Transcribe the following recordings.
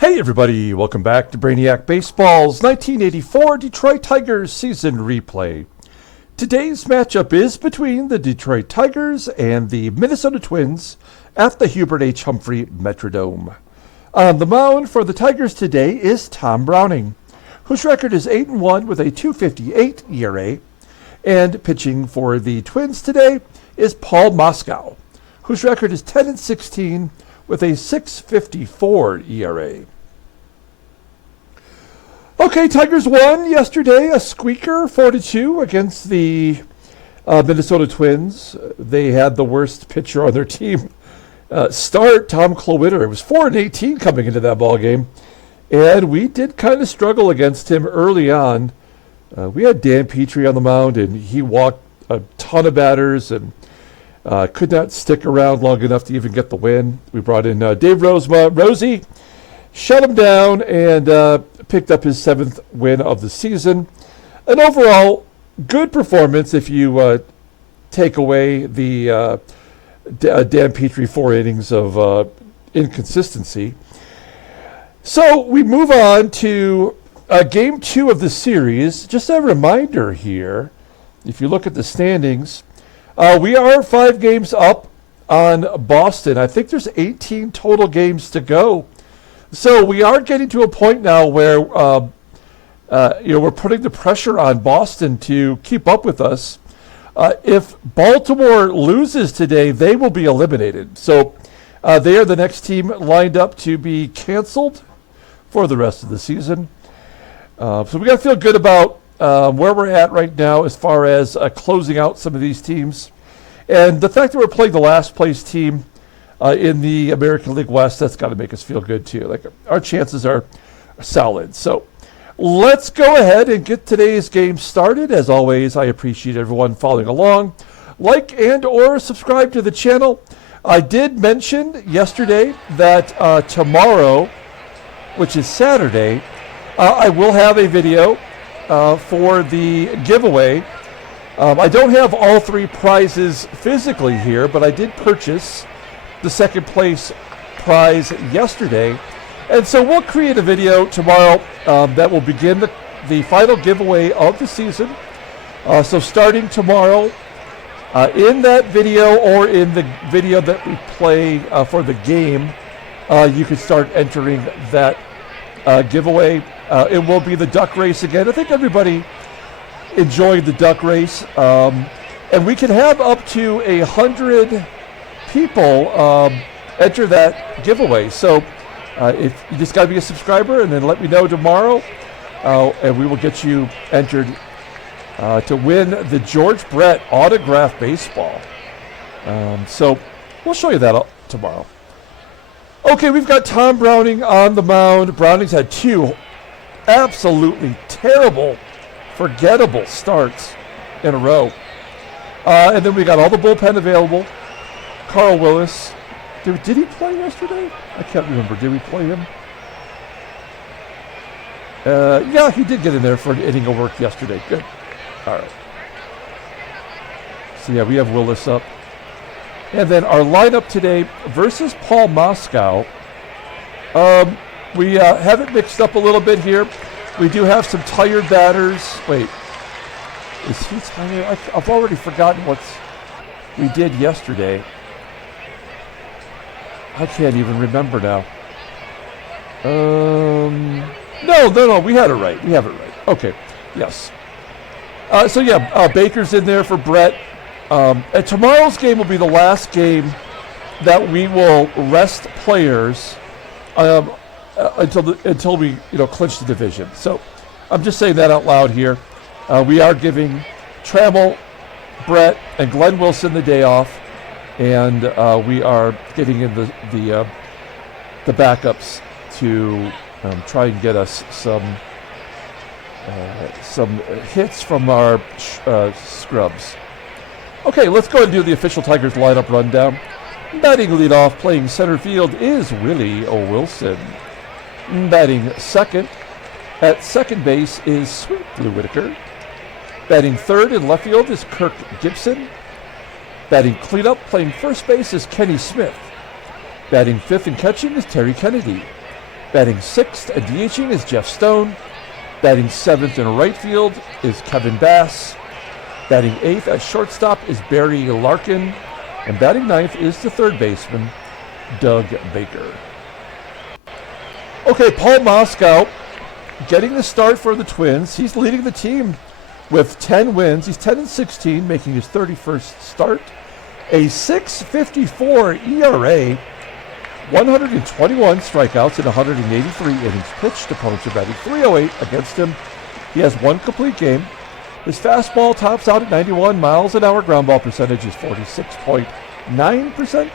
Hey everybody, welcome back to Brainiac Baseball's 1984 Detroit Tigers season replay. Today's matchup is between the Detroit Tigers and the Minnesota Twins at the Hubert H. Humphrey Metrodome. On the mound for the Tigers today is Tom Browning, whose record is 8-1 with a .258 ERA. And pitching for the Twins today is Paul Moskau, whose record is 10-16 with a .654 ERA. Okay, Tigers won yesterday, a squeaker, 4-2 against the Minnesota Twins. They had the worst pitcher on their team start, Tom Klowitter. It was 4-18 coming into that ball game, and we did kind of struggle against him early on. We had Dan Petrie on the mound, and he walked a ton of batters and could not stick around long enough to even get the win. We brought in Dave Rosie, shut him down, and picked up his 7th win of the season. An overall good performance if you take away the Dan Petrie 4 innings of inconsistency. So we move on to Game 2 of the series. Just a reminder here, if you look at the standings, we are 5 games up on Boston. I think there's 18 total games to go. So we are getting to a point now where we're putting the pressure on Boston to keep up with us. If Baltimore loses today, they will be eliminated. So they are the next team lined up to be canceled for the rest of the season. So we got to feel good about where we're at right now as far as closing out some of these teams. And the fact that we're playing the last place team in the American League West, that's got to make us feel good too. Like, our chances are solid. So let's go ahead and get today's game started. As always, I appreciate everyone following along. Like and or subscribe to the channel. I did mention yesterday that tomorrow, which is Saturday, I will have a video for the giveaway. I don't have all 3 prizes physically here, but I did purchase the second place prize yesterday. And so we'll create a video tomorrow that will begin the final giveaway of the season. So starting tomorrow, in that video or in the video that we play for the game, you can start entering that giveaway. It will be the duck race again. I think everybody enjoyed the duck race. And we can have up to 100 people enter that giveaway. So if you just got to be a subscriber and then let me know tomorrow, and we will get you entered to win the George Brett autographed baseball. So we'll show you that tomorrow. Okay, we've got Tom Browning on the mound. Browning's had 2 absolutely terrible, forgettable starts in a row. And then we got all the bullpen available. Carl Willis. Did he play yesterday? I can't remember. Did we play him? Yeah, he did get in there for an inning of work yesterday. Good. All right. So, yeah, we have Willis up. And then our lineup today versus Paul Moskau. We have it mixed up a little bit here. We do have some tired batters. Wait. Is he tired? I've already forgotten what we did yesterday. I can't even remember now. No, we had it right. We have it right. Okay, yes. So yeah, Baker's in there for Brett. And tomorrow's game will be the last game that we will rest players until we clinch the division. So I'm just saying that out loud here. We are giving Trammell, Brett, and Glenn Wilson the day off. And we are getting in the backups to try and get us some hits from our scrubs. Okay, let's go and do the official Tigers lineup rundown. Batting leadoff, playing center field, is Willie Wilson. Batting second, at second base, is Sweet Blue Whitaker. Batting third in left field is Kirk GIBSON. Batting cleanup, playing first base, is Kenny Smith. Batting fifth and catching is Terry Kennedy. Batting sixth and DHing is Jeff Stone. Batting seventh in right field is Kevin Bass. Batting eighth at shortstop is Barry Larkin. And batting ninth is the third baseman, Doug Baker. Okay, Paul Moskau getting the start for the Twins. He's leading the team with 10 wins. He's 10-16, making his 31st start. A 6.54 ERA, 121 strikeouts in 183 innings pitched. Opponents are batting .308 against him. He has one complete game. His fastball tops out at 91 miles an hour. Ground ball percentage is 46.9%.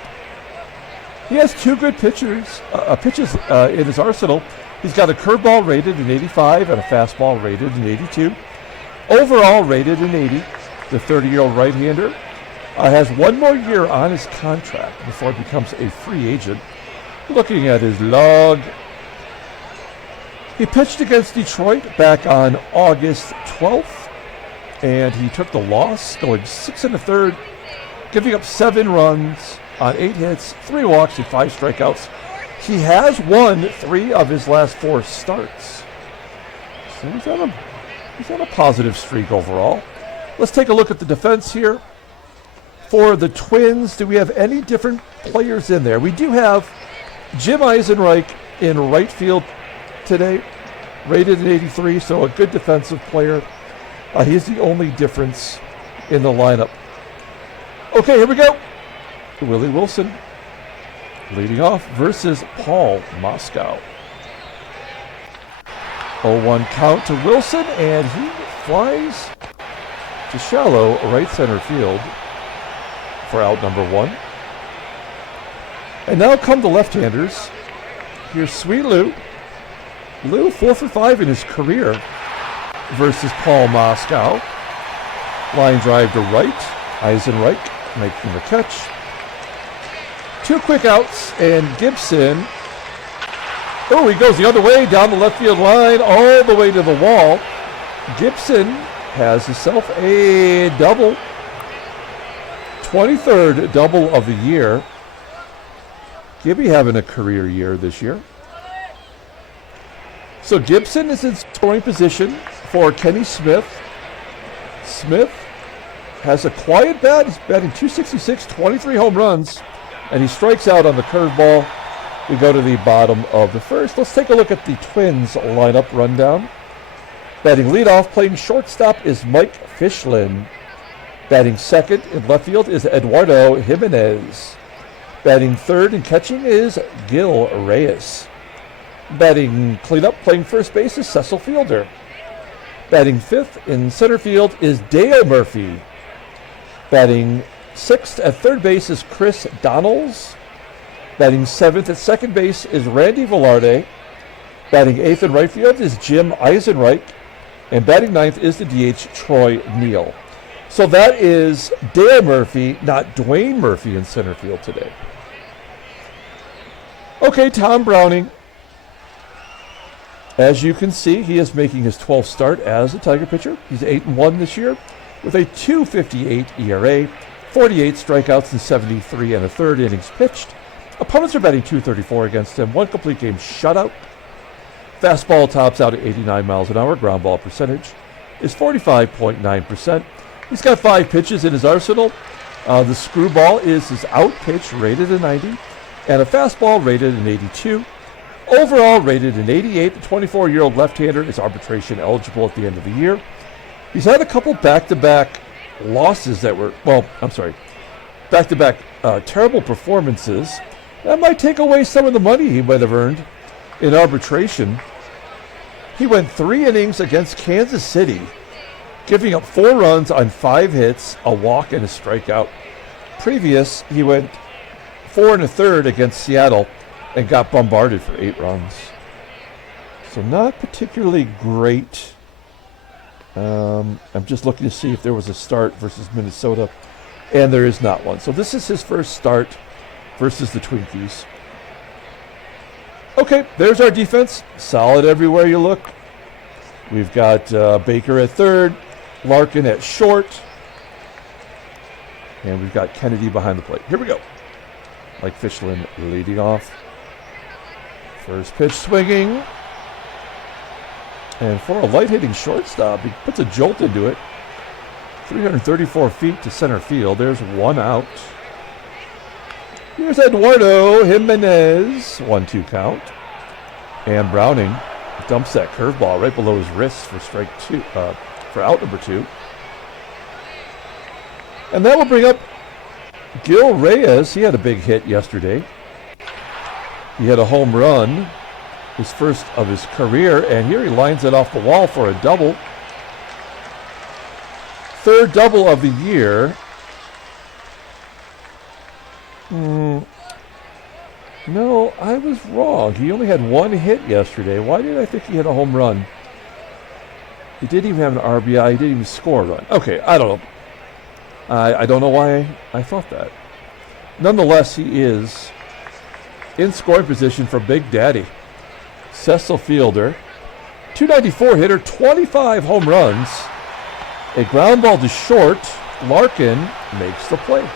He has two good pitches in his arsenal. He's got a curveball rated in 85 and a fastball rated in 82. Overall rated in 80. The 30-year-old right-hander has one more year on his contract before he becomes a free agent. Looking at his log, he pitched against Detroit back on August 12th, and he took the loss, going 6 1/3, giving up 7 runs on 8 hits, 3 walks, and 5 strikeouts. He has won 3 of his last 4 starts. So he's on a positive streak overall. Let's take a look at the defense here. For the Twins, do we have any different players in there? We do have Jim Eisenreich in right field today, rated at 83, so a good defensive player. He's the only difference in the lineup. Okay, here we go. Willie Wilson leading off versus Paul Moskau. 0-1 count to Wilson, and he flies to shallow right center field for out number 1. And now come the left-handers. Here's Sweet Lou. Lou 4 for 5 in his career versus Paul Moskau. Line drive to right. Eisenreich making the catch. 2 quick outs, and GIBSON. Oh, he goes the other way down the left field line all the way to the wall. GIBSON has himself a double. 23rd double of the year. Gibby having a career year this year. So GIBSON is in scoring position for Kenny Smith. Smith has a quiet bat. He's batting .266, 23 home runs, and he strikes out on the curveball. We go to the bottom of the first. Let's take a look at the Twins lineup rundown. Batting leadoff, playing shortstop is Mike FISCHLIN. Batting second in left field is Eduardo JIMENEZ. Batting third and catching is Gil Reyes. Batting cleanup, playing first base is Cecil Fielder. Batting fifth in center field is Dale Murphy. Batting sixth at third base is Chris Donnells. Batting seventh at second base is Randy Velarde. Batting eighth in right field is Jim Eisenreich. And batting ninth is the DH Troy NEEL. So that is Dale Murphy, not Dwayne Murphy, in center field today. Okay, Tom Browning. As you can see, he is making his 12th start as a Tiger pitcher. He's 8-1 this year with a .258 ERA, 48 strikeouts in 73 1/3 innings pitched. Opponents are batting .234 against him. 1 complete game shutout. Fastball tops out at 89 miles an hour. Ground ball percentage is 45.9%. He's got 5 pitches in his arsenal. The screwball is his out pitch, rated at 90, and a fastball rated at 82. Overall rated in 88. The 24-year-old left-hander is arbitration eligible at the end of the year. He's had a couple back-to-back losses that were, back-to-back terrible performances. That might take away some of the money he might have earned in arbitration. He went 3 innings against Kansas City, giving up 4 runs on 5 hits, a walk, and a strikeout. Previous, he went 4 1/3 against Seattle and got bombarded for 8 runs. So not particularly great. I'm just looking to see if there was a start versus Minnesota, and there is not one. So this is his first start versus the Twinkies. Okay, there's our defense. Solid everywhere you look. We've got Baker at third, Larkin at short, and we've got Kennedy behind the plate. Here we go. Mike FISCHLIN leading off. First pitch swinging. And for a light-hitting shortstop, he puts a jolt into it. 334 feet to center field. There's one out. Here's Eduardo Jimenez. 1-2 count. And Browning dumps that curveball right below his wrist for strike two, for out number 2. And that will bring up Gil Reyes. He had a big hit yesterday. He had a home run, his first of his career, and here he lines it off the wall for a double. Third double of the year. No, I was wrong. He only had one hit yesterday. Why did I think he had a home run? He didn't even have an RBI. He didn't even score a run. Okay, I don't know. I don't know why I thought that. Nonetheless, he is in scoring position for Big Daddy. Cecil fielder. 294 hitter, 25 home runs. A ground ball to short. Larkin makes the play.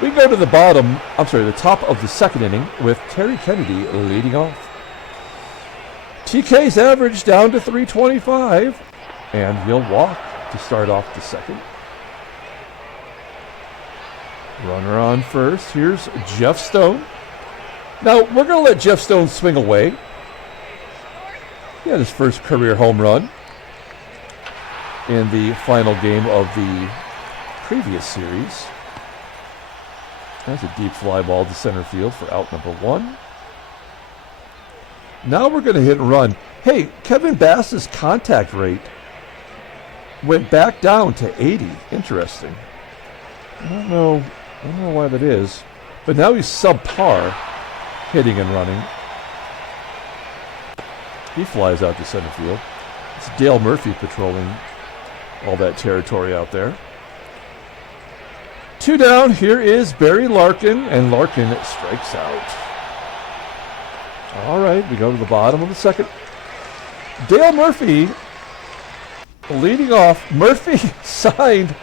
We go to the the top of the second inning with Terry Kennedy leading off. TK's average down to 325, and he'll walk to start off the second. Runner on first. Here's Jeff Stone. Now, we're going to let Jeff Stone swing away. He had his first career home run in the final game of the previous series. That's a deep fly ball to center field for out number 1. Now we're going to hit and run. Hey, Kevin Bass's contact rate went back down to 80. Interesting. I don't know why that is. But now he's subpar hitting and running. He flies out to center field. It's Dale Murphy patrolling all that territory out there. 2 down. Here is Barry Larkin, and Larkin strikes out. All right, we go to the bottom of the second. Dale Murphy leading off. Murphy signed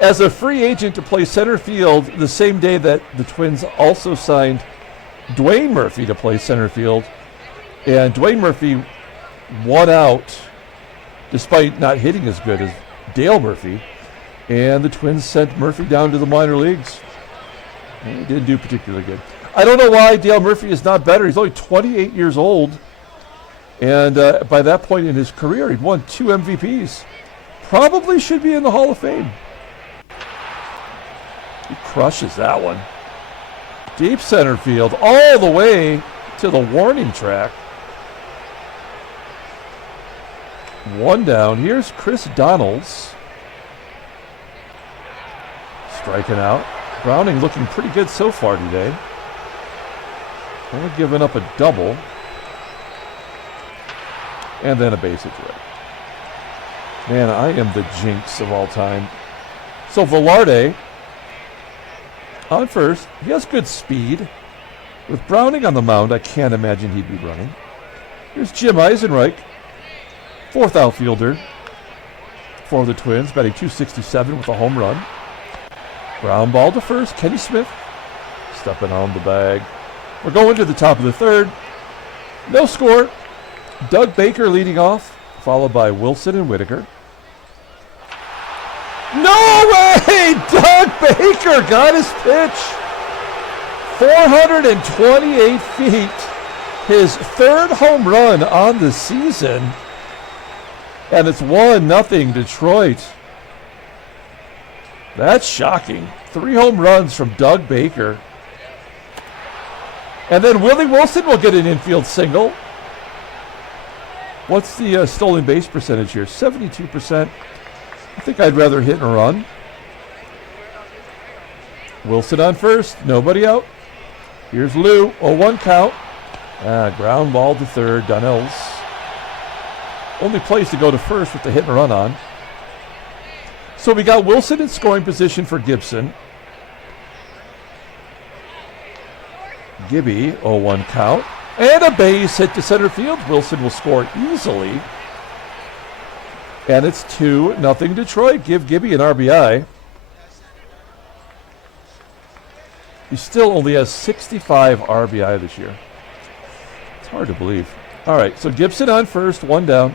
as a free agent to play center field the same day that the Twins also signed Dwayne Murphy to play center field. And Dwayne Murphy won out despite not hitting as good as Dale Murphy. And the Twins sent Murphy down to the minor leagues. And he didn't do particularly good. I don't know why Dale Murphy is not better. He's only 28 years old. And by that point in his career, he'd won 2 MVPs. Probably should be in the Hall of Fame. He crushes that one. Deep center field, all the way to the warning track. 1 down. Here's Chris Donnells. Striking out. Browning looking pretty good so far today. Only giving up a double. And then a base hit. Man, I am the jinx of all time. So Velarde on first. He has good speed. With Browning on the mound, I can't imagine he'd be running. Here's Jim Eisenreich, 4th outfielder for the Twins, batting .267 with a home run. Ground ball to first. Kenny Smith stepping on the bag. We're going to the top of the third. No score. Doug Baker leading off, followed by Wilson and Whitaker. No way! Doug Baker got his pitch. 428 feet. His 3rd home run on the season. And it's 1-0 Detroit. That's shocking. 3 home runs from Doug Baker. And then Willie Wilson will get an infield single. What's the stolen base percentage here? 72%. I think I'd rather hit and run. Wilson on first. Nobody out. Here's Lou. 0-1 count. Ground ball to third. Donnells. Only place to go to first with the hit and run on. So we got Wilson in scoring position for Gibson. Gibby, 0-1 count. And a base hit to center field. Wilson will score easily. And it's 2-0 Detroit. Give Gibby an RBI. He still only has 65 RBI this year. It's hard to believe. All right, so Gibson on first, 1 down.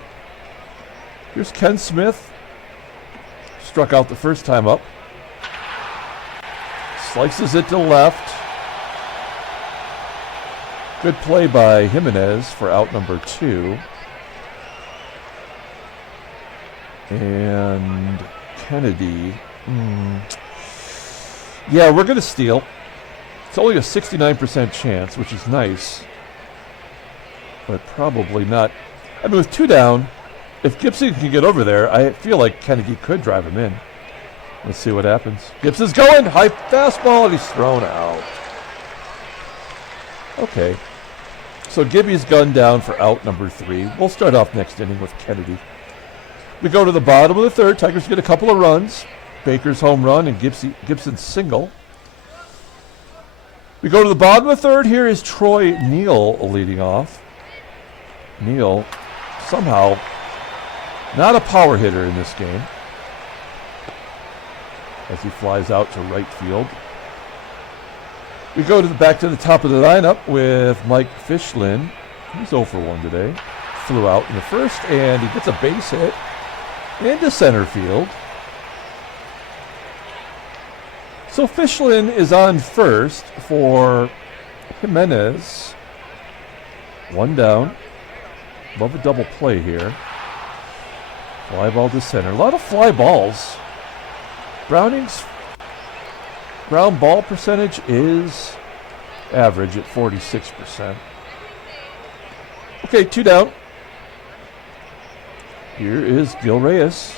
Here's Ken Smith. Struck out the first time up. Slices it to left. Good play by Jimenez for out number 2. And Kennedy. Yeah, we're going to steal. It's only a 69% chance, which is nice. But probably not. I mean, with 2 down, if Gibson can get over there, I feel like Kennedy could drive him in. Let's see what happens. Gibson's going. High fastball, and he's thrown out. Okay. So Gibby's gunned down for out number 3. We'll start off next inning with Kennedy. We go to the bottom of the 3rd. Tigers get a couple of runs. Baker's home run and Gibson's single. We go to the bottom of the 3rd. Here is Troy NEEL leading off. NEEL, somehow, not a power hitter in this game, as he flies out to right field. We go back to the top of the lineup with Mike FISCHLIN. He's 0 for 1 today. Flew out in the 1st, and he gets a base hit into center field. So FISCHLIN is on first for Jimenez. 1 down. Love a double play here. Fly ball to center. A lot of fly balls. Browning's ground ball percentage is average at 46%. Okay, 2 down. Here is Gil Reyes.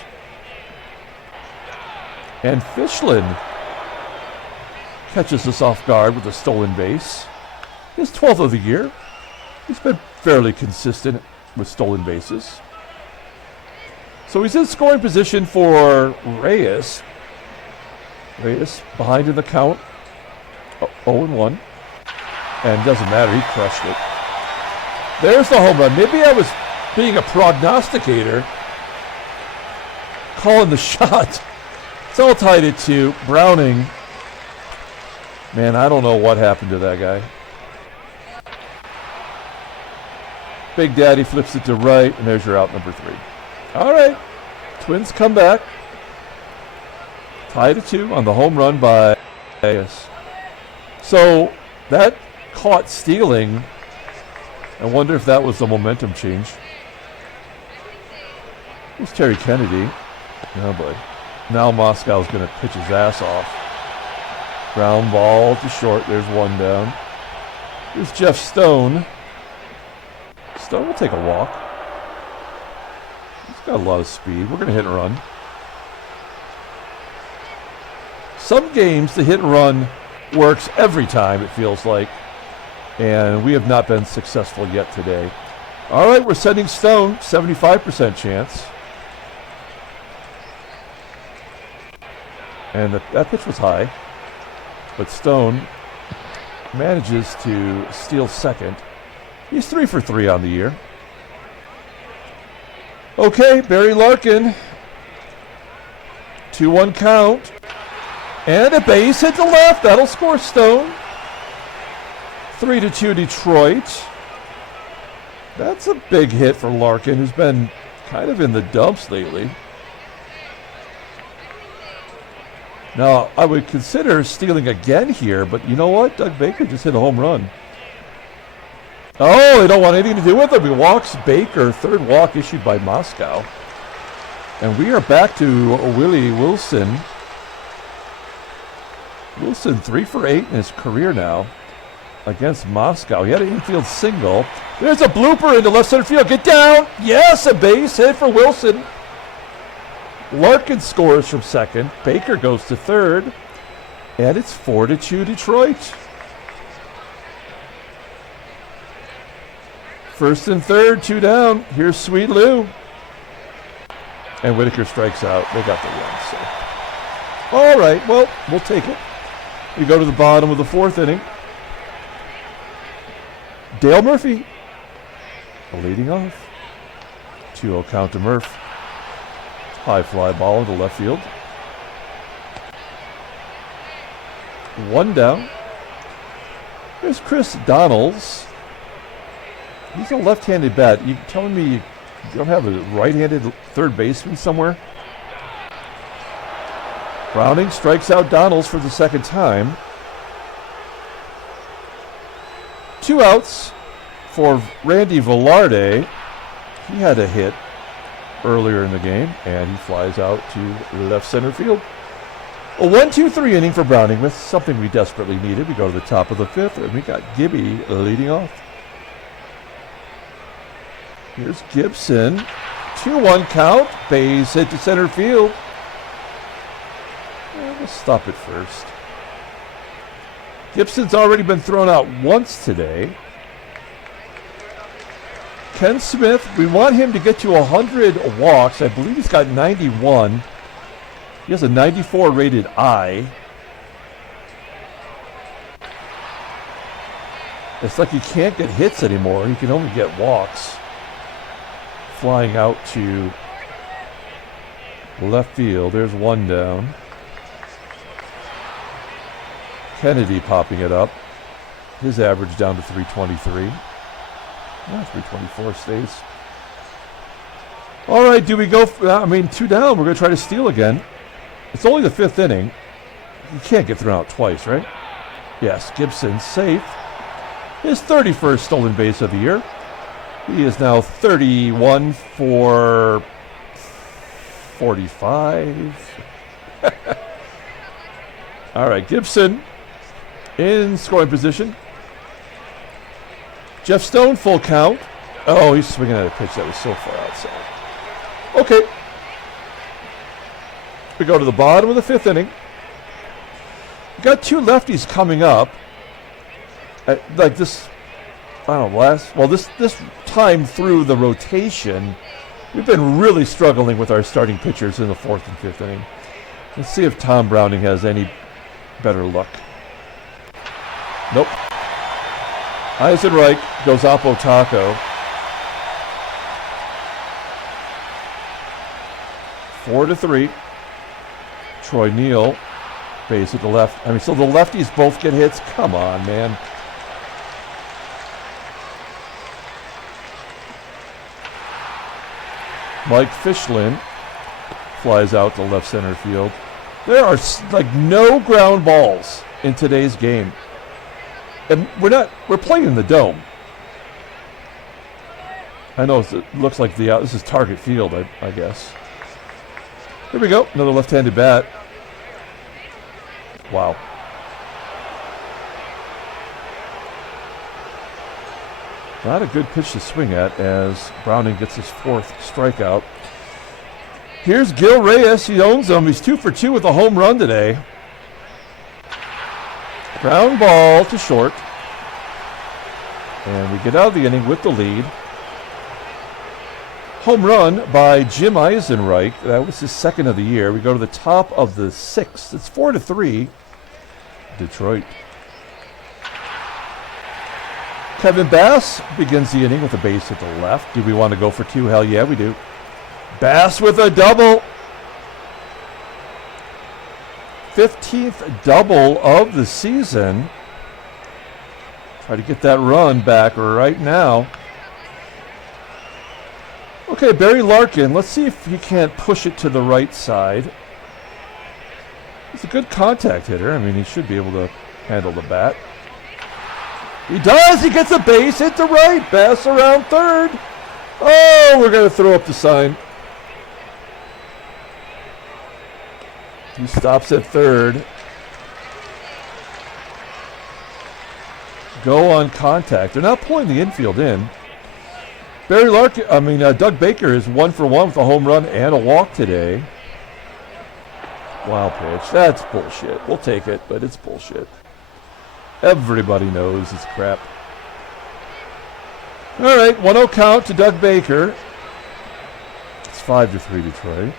And FISCHLIN catches us off guard with a stolen base. His 12th of the year. He's been fairly consistent with stolen bases. So he's in scoring position for Reyes. Reyes behind in the count. 0-1. And doesn't matter, he crushed it. There's the home run. Maybe I was being a prognosticator, calling the shot. It's all tied at 2. Browning. Man, I don't know what happened to that guy. Big Daddy flips it to right, and there's your out number 3. All right. Twins come back. Tied at 2 on the home run by Reyes. So that caught stealing. I wonder if that was the momentum change. Here's Terry Kennedy. Oh boy. Now Moskau's going to pitch his ass off. Ground ball to short. There's 1 down. Here's Jeff Stone. Stone will take a walk. He's got a lot of speed. We're going to hit and run. Some games, the hit and run works every time, it feels like. And we have not been successful yet today. All right, we're sending Stone. 75% chance. And that pitch was high. But Stone manages to steal second. He's 3 for 3 on the year. Okay, Barry Larkin. 2-1 count. And a base hit to left. That'll score Stone. 3-2 Detroit. That's a big hit for Larkin, who's been kind of in the dumps lately. Now, I would consider stealing again here, but you know what? Doug Baker just hit a home run. Oh, they don't want anything to do with him. He walks Baker, 3rd walk issued by Moskau. And we are back to Willie Wilson. Wilson 3 for 8 in his career now against Moskau. He had an infield single. There's a blooper into left center field. Get down. Yes, a base hit for Wilson. Larkin scores from second. Baker goes to third. And it's 4-2 Detroit. First and third, 2 down. Here's Sweet Lou. And Whitaker strikes out. They got the run. So. All right, well, we'll take it. We go to the bottom of the 4th inning. Dale Murphy leading off. 2-0 count to Murph. High fly ball into left field. 1 down. There's Chris Donnells. He's a left-handed bat. You telling me you don't have a right-handed third baseman somewhere? Browning strikes out Donnells for the second time. 2 outs for Randy Velarde. He had a hit earlier in the game, and he flies out to left center field. A 1-2-3 inning for Browning with something we desperately needed. We go to the top of the 5th, and we got Gibby leading off. Here's Gibson. 2-1 count. Base hit to center field. We'll stop it first. Gibson's already been thrown out once today. Ken Smith, we want him to get to 100 walks. I believe he's got 91. He has a 94 rated I. It's like he can't get hits anymore. He can only get walks. Flying out to left field. There's one down. Kennedy popping it up. His average down to 323. 324 stays. All right, do we go? 2 down. We're going to try to steal again. It's only the 5th inning. You can't get thrown out twice, right? Yes, Gibson safe. His 31st stolen base of the year. He is now 31 for 45. All right, Gibson in scoring position. Jeff Stone, full count. Oh, he's swinging at a pitch that was so far outside. Okay. We go to the bottom of the 5th inning. We've got 2 lefties coming up. Like this, I don't know, this time through the rotation, we've been really struggling with our starting pitchers in the 4th and 5th inning. Let's see if Tom Browning has any better luck. Nope. EISENREICH goes oppo taco. 4-3. Troy NEEL, base at the left. So the lefties both get hits? Come on, man. Mike FISCHLIN flies out to left center field. There are no ground balls in today's game. And we're playing in the dome. I know it looks like this is target field, I guess. Here we go, another left-handed bat. Wow. Not a good pitch to swing at as Browning gets his 4th strikeout. Here's Gil Reyes, he owns them. He's 2 for 2 with a home run today. Ground ball to short. And we get out of the inning with the lead. Home run by Jim EISENREICH. That was his 2nd of the year. We go to the top of the 6th. It's 4-3. Detroit. Kevin Bass begins the inning with a base at the left. Do we want to go for 2? Hell yeah, we do. Bass with a double. 15th double of the season. Try to get that run back right now. Okay, Barry Larkin. Let's see if he can't push it to the right side. He's a good contact hitter. He should be able to handle the bat. He does. He gets a base hit to right. Bass around 3rd. Oh, we're going to throw up the sign. He stops at 3rd. Go on contact. They're not pulling the infield in. Barry Larkin, Doug Baker is 1 for 1 with a home run and a walk today. Wild pitch. That's bullshit. We'll take it, but it's bullshit. Everybody knows it's crap. All right, 1-0 count to Doug Baker. It's 5-3 Detroit.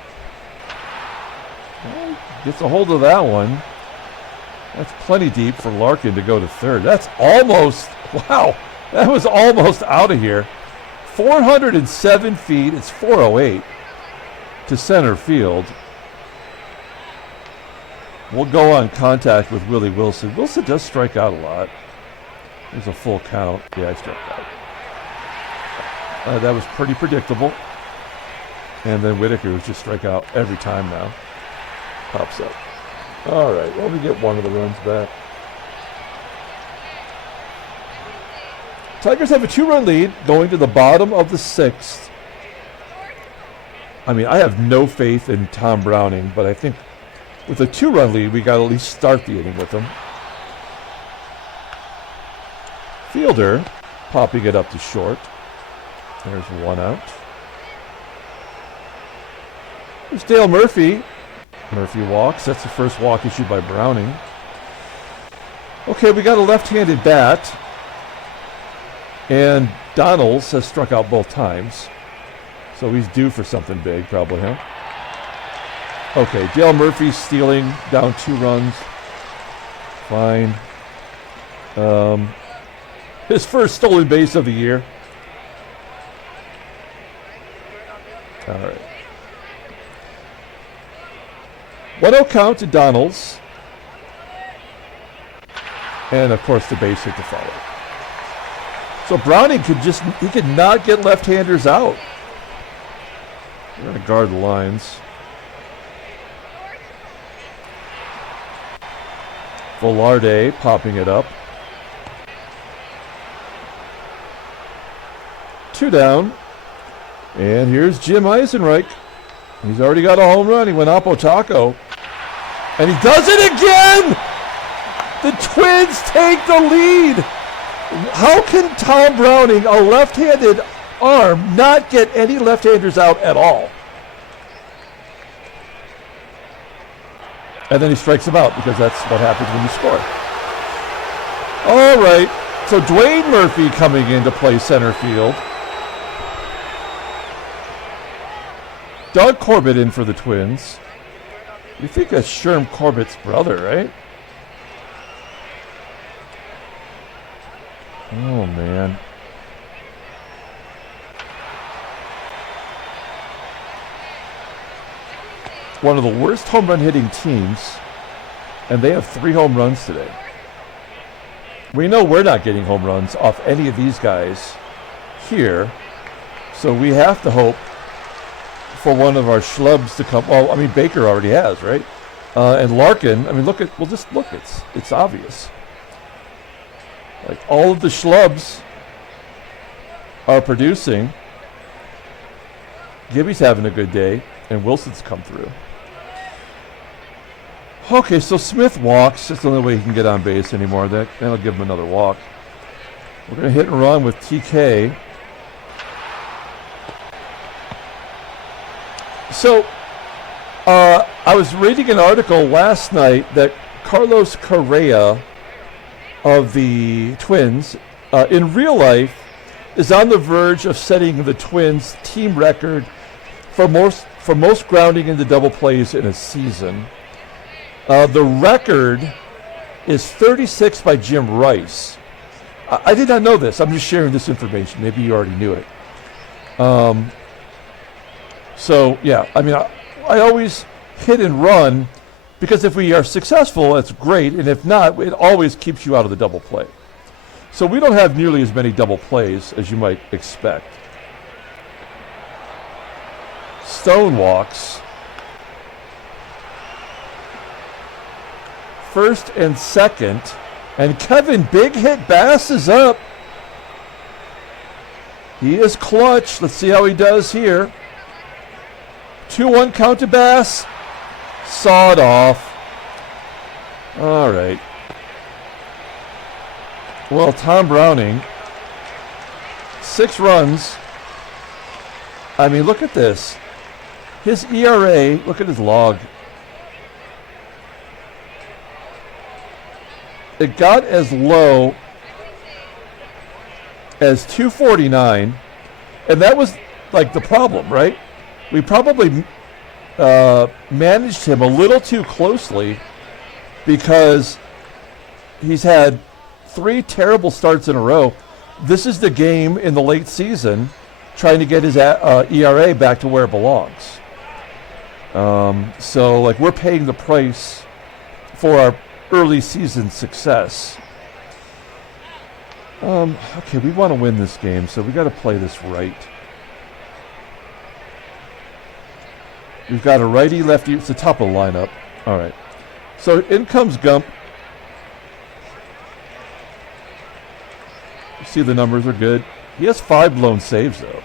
Well, gets a hold of that one. That's plenty deep for Larkin to go to 3rd. That's almost, wow, that was almost out of here. 407 feet, it's 408 to center field. We'll go on contact with Willie Wilson. Wilson does strike out a lot. There's a full count. Yeah, I struck out. That was pretty predictable. And then Whitaker was just strike out every time now. Pops up. All right, well, we get one of the runs back. Tigers have a 2-run lead going to the bottom of the 6th. I mean, I have no faith in Tom Browning, but I think with a 2-run lead, we got to at least start the inning with him. Fielder popping it up to short. There's one out. There's Dale Murphy. Murphy walks. That's the first walk issued by Browning. Okay, we got a left-handed bat. And Donnells has struck out both times. So he's due for something big, probably, huh? Okay, Dale Murphy stealing down 2 runs. Fine. His first stolen base of the year. All right. 1-0 count to Donnells. And, of course, the base hit to follow. So Browning could not get left-handers out. We're going to guard the lines. Velarde popping it up. 2 down. And here's Jim EISENREICH. He's already got a home run. He went Oppo Taco. And he does it again! The Twins take the lead. How can Tom Browning, a left-handed arm, not get any left-handers out at all? And then he strikes him out because that's what happens when you score. All right, so Dwayne Murphy coming in to play center field. Doug Corbett in for the Twins. You think that's Sherm Corbett's brother, right? Oh, man. One of the worst home run hitting teams, and they have 3 home runs today. We know we're not getting home runs off any of these guys here, so we have to hope for one of our schlubs to come. Well, I mean, Baker already has, right? And Larkin, I mean, we'll just look, it's obvious. Like, all of the schlubs are producing. Gibby's having a good day, and Wilson's come through. Okay, so Smith walks. That's the only way he can get on base anymore. That'll give him another walk. We're going to hit and run with TK. So, I was reading an article last night that Carlos Correa of the Twins, in real life, is on the verge of setting the Twins' team record for most grounding into double plays in a season. The record is 36 by Jim Rice. I did not know this. I'm just sharing this information. Maybe you already knew it. So, yeah, I mean, I always hit and run because if we are successful, that's great. And if not, it always keeps you out of the double play. So we don't have nearly as many double plays as you might expect. Stone walks. First and second. And Kevin Big Hit Bass is up. He is clutch. Let's see how he does here. 2-1 count to Bass. Sawed off. All right. Well, Tom Browning, 6 runs. I mean, look at this. His ERA, look at his log. It got as low as 249, and that was like the problem, right? We probably managed him a little too closely because he's had 3 terrible starts in a row. This is the game in the late season trying to get his ERA back to where it belongs. So, like, we're paying the price for our early season success. Okay, we want to win this game, so we got to play this right. We've got a righty, lefty. It's the top of the lineup. All right. So in comes Gump. You see the numbers are good. He has 5 blown saves, though.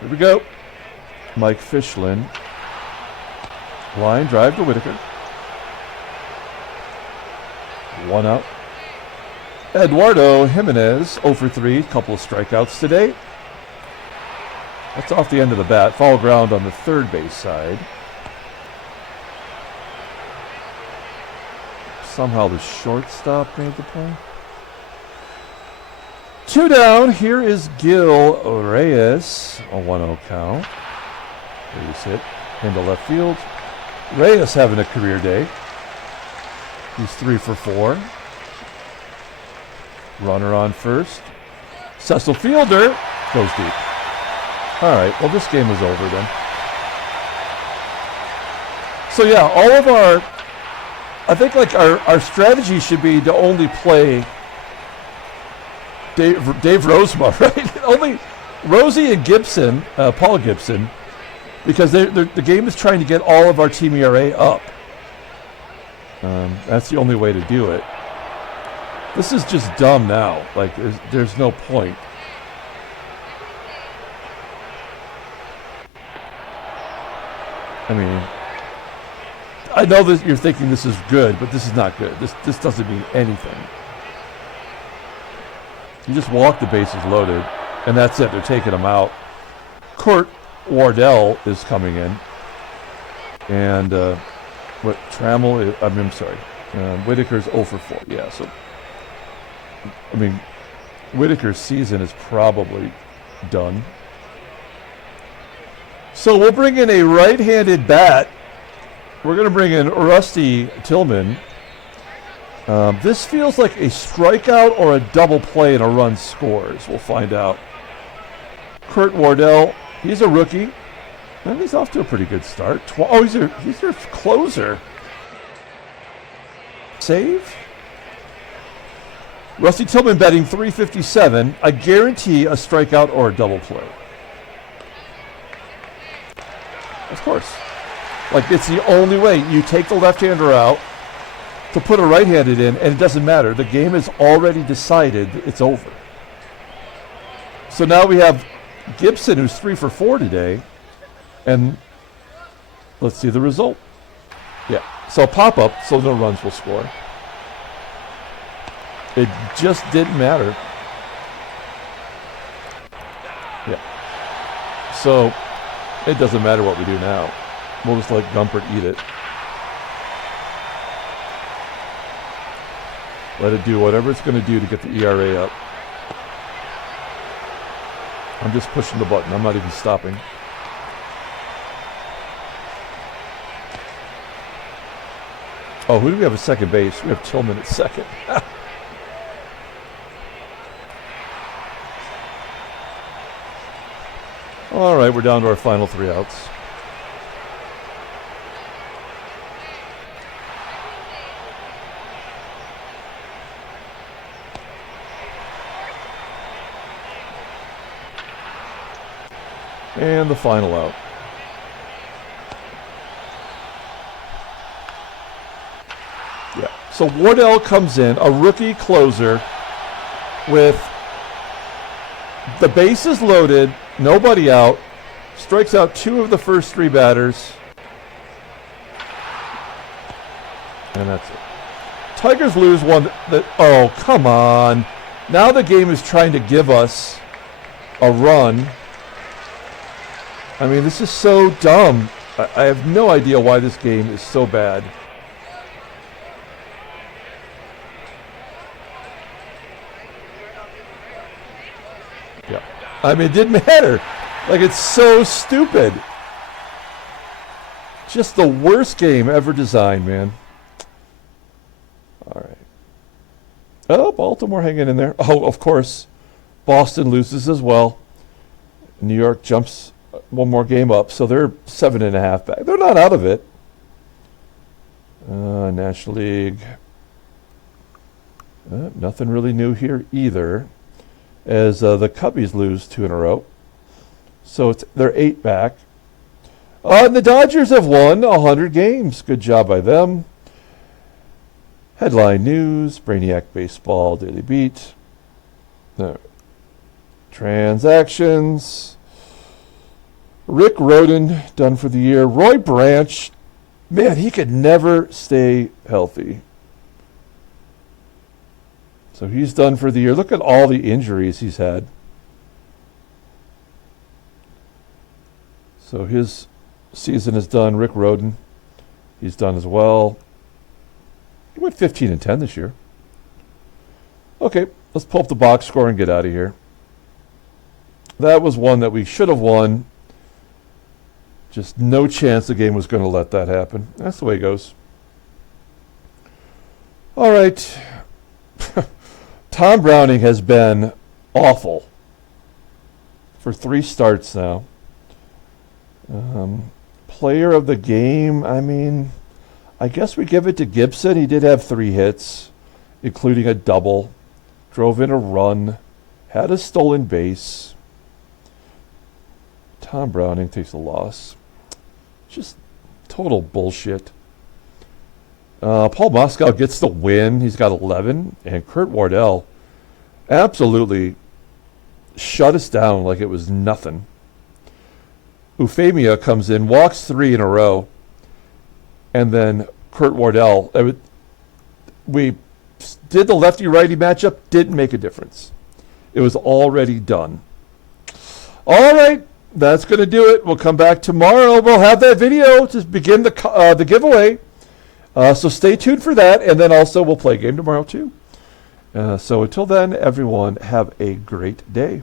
Here we go. Mike Fischlin. Line drive to Whitaker. 1 out. Eduardo Jimenez, 0 for 3. Couple of strikeouts today. That's off the end of the bat. Foul ground on the third base side. Somehow the shortstop made the play. 2 down. Here is Gil Reyes. A 1-0 count. Base hit into left field. Reyes having a career day. He's 3 for 4. Runner on first. Cecil fielder goes deep. All right, well, this game is over then. So yeah, all of our, I think like our strategy should be to only play Dave Rozema, right? Only Rosie and Gibson, Paul Gibson, because the game is trying to get all of our team ERA up. That's the only way to do it. This is just dumb now. Like, there's no point. I mean, I know that you're thinking this is good, but this is not good. This doesn't mean anything. You just walk the bases loaded, and that's it. They're taking them out. Kurt Wardell is coming in. And what Trammell is, I'm sorry. Whitaker's 0 for 4. Yeah, so, I mean, Whitaker's season is probably done. So we'll bring in a right-handed bat. We're going to bring in Rusty Tillman. This feels like a strikeout or a double play and a run scores. We'll find out. Kurt Wardell, he's a rookie. And he's off to a pretty good start. He's their closer. Save. Rusty Tillman batting .357. I guarantee a strikeout or a double play. Of course. Like, it's the only way. You take the left-hander out to put a right-handed in, and it doesn't matter. The game is already decided. It's over. So now we have Gibson, who's 3 for 4 today. And let's see the result. Yeah. So pop-up, so no runs will score. It just didn't matter. Yeah. So it doesn't matter what we do now. We'll just let Gumpert eat it. Let it do whatever it's going to do to get the ERA up. I'm just pushing the button. I'm not even stopping. Oh, who do we have at second base? We have Tillman at second. All right, we're down to our final 3 outs. And the final out. Yeah. So Wardell comes in, a rookie closer, with the bases loaded, nobody out, strikes out 2 of the first 3 batters. And that's it. Tigers lose one. Oh, come on. Now the game is trying to give us a run. I mean, this is so dumb. I have no idea why this game is so bad. Yeah. I mean, it didn't matter. Like, it's so stupid. Just the worst game ever designed, man. All right. Oh, Baltimore hanging in there. Oh, of course. Boston loses as well. New York jumps one more game up, so they're 7.5 back. They're not out of it. National League. Nothing really new here either, as the Cubbies lose 2 in a row. So they're 8 back. And the Dodgers have won 100 games. Good job by them. Headline news, Brainiac Baseball Daily Beat. Transactions. Rick Rhoden done for the year. Roy Branch, man, he could never stay healthy. So he's done for the year. Look at all the injuries he's had. So his season is done. Rick Rhoden, he's done as well. He went 15-10 this year. Okay, let's pull up the box score and get out of here. That was one that we should have won. Just no chance the game was going to let that happen. That's the way it goes. All right. Tom Browning has been awful for 3 starts now. Player of the game, I mean, I guess we give it to Gibson. He did have 3 hits, including a double. Drove in a run. Had a stolen base. Tom Browning takes a loss. Just total bullshit. Paul Moskau gets the win. He's got 11. And Kurt Wardell absolutely shut us down like it was nothing. Euphemia comes in, walks 3 in a row. And then Kurt Wardell, we did the lefty-righty matchup, didn't make a difference. It was already done. All right, that's going to do it. We'll come back tomorrow. We'll have that video to begin the giveaway. So stay tuned for that. And then also we'll play a game tomorrow too. So until then, everyone, have a great day.